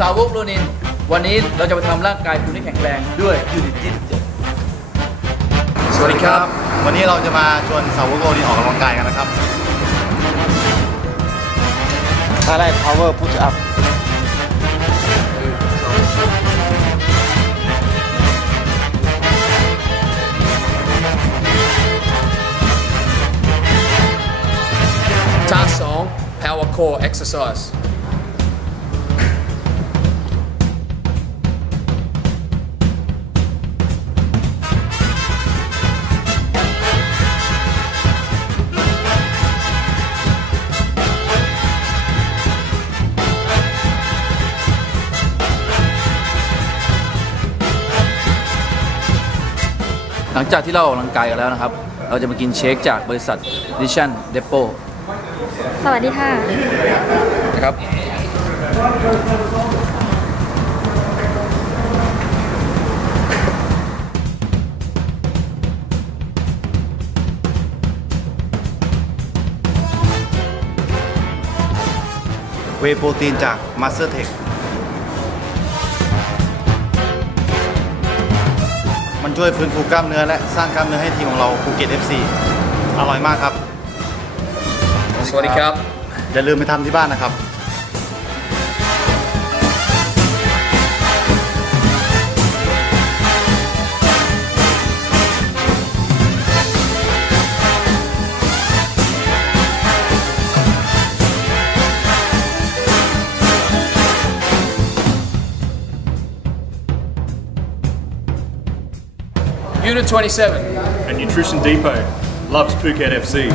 สาวกโรนิน วันนี้เราจะมาทำร่างกายคุณให้แข็งแรงด้วยยูนิต27สวัสดีครับ วันนี้เราจะมาชวนสาวกโลนินออกกำลังกายกันนะครับท่าแรก power push up Task 2 Power Core Exercise ลังจากที่เราออกกำลังกายกันแล้วนะครับ เราจะมากินเชคจากบริษัท Vision Depot สวัสดีค่ะนะครับ เวโปรตีนจาก Master Tech ช่วยฟื้นฟูกล้ามเนื้อและสร้างกล้ามเนื้อให้ทีมของเราภูเก็ต FC อร่อยมากครับ สวัสดีครับ อย่าลืมไปทำที่บ้านนะครับ Unit 27 and Nutrition Depot loves Phuket FC.